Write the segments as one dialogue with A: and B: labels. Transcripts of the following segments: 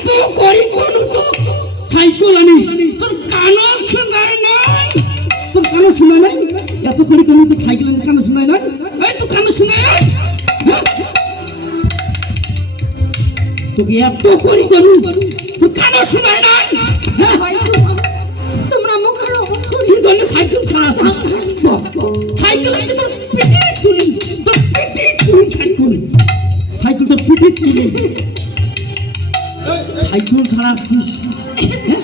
A: এত করি কোন তো? সাইকেল আনি। তোর কানো শোনায় নাই। তোর কানো শোনায় নাই? এত করি কোন তো সাইকেল আনি কানো শোনায় নাই? এই তো কানো শোনায় নাই? হ্যাঁ? তোকে এত করি কোন? তোর কানো শোনায় নাই? হ্যাঁ?
B: তোমরা মুখে রমন করি
A: জন্য সাইকেল চালাচ্ছিস সাইকেল আছে তোর পিঠে তুলি। তোর পিঠে তুলি সাইকেল। সাইকেল তোর পিঠে তুলি। সাইকেল? হ্যাঁ?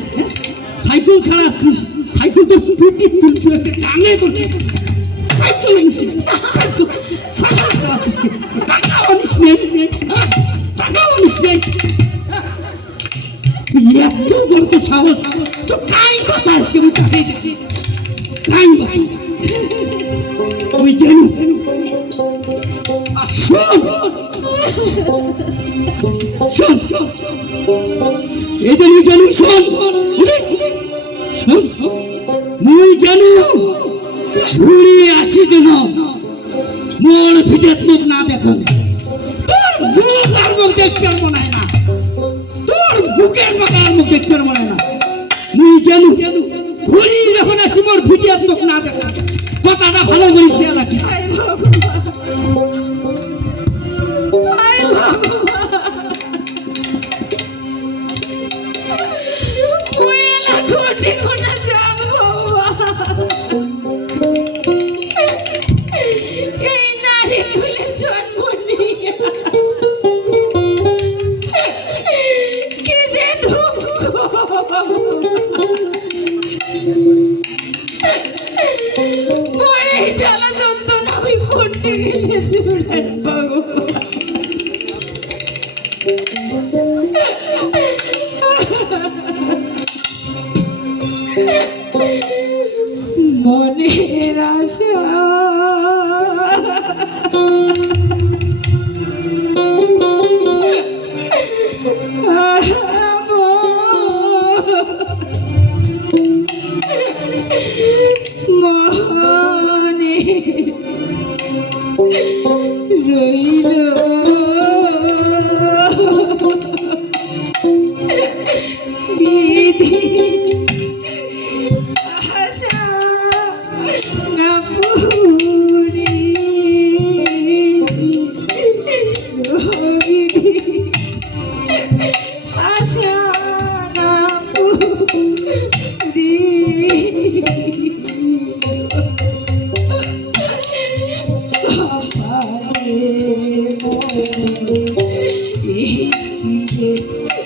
A: সাইকেল ছাড়াচ্ছিস সাইকেল তোর পিঠে তুলি তুই আজকে টানে তোর সাইকেল সাইকেল সাইকেল কে? টাকা আনিস নেই? টাকা আনিস নেই এত বড় তো সাহস, তো কাই কথা আজকে আমি কাই ওই কেন আর শোন শোন এই যে জানি শোন মুই জানি ঘুরে আসি যেন মোর ভিতর মুখ না দেখুন তোর মুখ আর মুখ দেখতে মনে হয় না তোর বুকের মতো আর মুখ দেখতে মনে হয় না মুই জানি ঘুরি যখন আসি মোর ভিতর মুখ না দেখুন কথাটা ভালো করে খেয়াল রাখি
B: Thank you. ดีดี মুই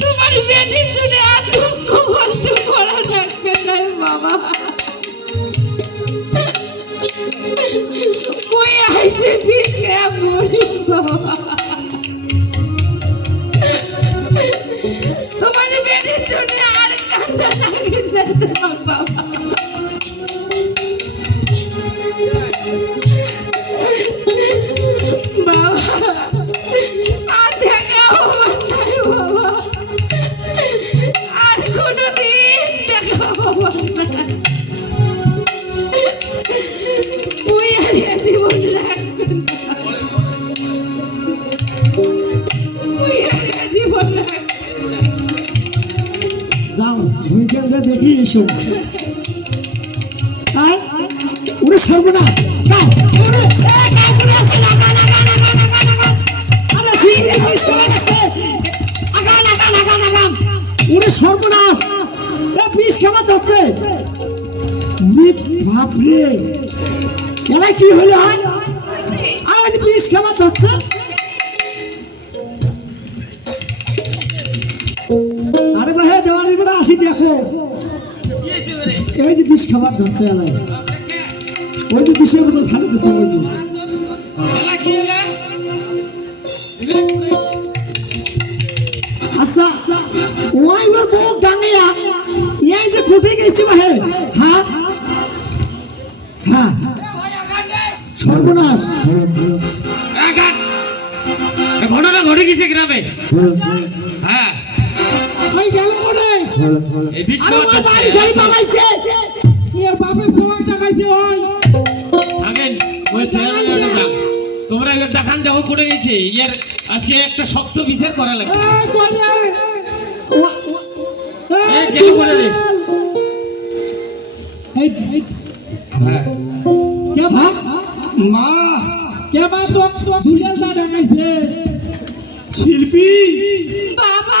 B: তোমার বেটির জন্য আর দুঃখ কষ্ট করা থাকবে না বাবা ওই আইসে ফিরে বাবা। আর কান্না লাগে না তোমার বাবা বাবা আর দেখা হবে না বাবা আর কোনোদিন
C: ওই
D: যাও ভূমিকা দেখি এসো। ওরে সর্বনাশ। গাও ওরে সর্বনাশ। বিষ খাবার যাচ্ছে? বাপরে। এরা কি হলো? আর বিষ খাবার যাচ্ছে? এই যে বিষ খাবার যাচ্ছে এলাই ওই যে বিষের মতো খালি দিচ্ছে ওই যে। আচ্ছা ওই ওর বউ ডাঙিয়া এই যে কোথায় গেছি ভাই হ্যাঁ হ্যাঁ সর্বনাশ।
E: ঘটনা ঘটে গেছে গ্রামে। হ্যাঁ।
D: ওই
E: এই বিষ
D: আরে
E: খাওয়া
D: ওই বাড়ি যাই পালাইছে। এর বাপের সময় টাকাইছে ওই।
E: থাকেন ওই চেয়ারম্যানের কাছে তোমরা এবার দেখান দেখো করে গেছে। ইয়ার আজকে একটা শক্ত বিচার করা লাগবে।
D: এই কেন
E: করে রে?
D: এই এই
E: হ্যাঁ।
D: কে ভাই মা। কে মা তো দুলেল দা ডাকাইছে শিল্পী।
C: বাবা!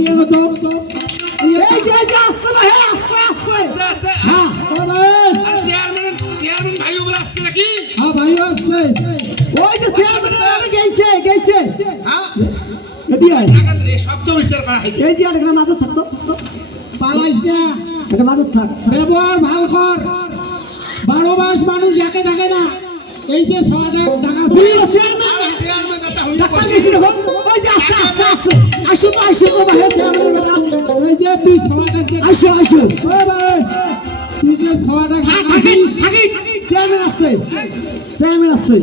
D: ওই যে
F: চেয়ারম্যান
D: গেছে গেছে।
F: হ্যাঁ।
D: আয়
F: টাকা দিয়ে শব্দ বিচার করা হয়
D: এই যে আরেকটা মাঝে থাকতো।
G: পালাইস না।
D: একটা মাঝে থাক।
G: ব্যবহার ভালো কর। বারো মাস মানুষ একে থাকে না। এই যে ছ হাজার টাকা
D: তুই এটা চেয়ারম্যান
F: আর চেয়ারম্যান দাদা হইয়া
D: ডাক্তার
F: বসে।
D: গেছি দেখো ওই যে আসছে আসছে আসছে আসো আসো।
G: তুই যে ছ টাকা
D: চেয়ারম্যান আসছে চেয়ারম্যান আসছে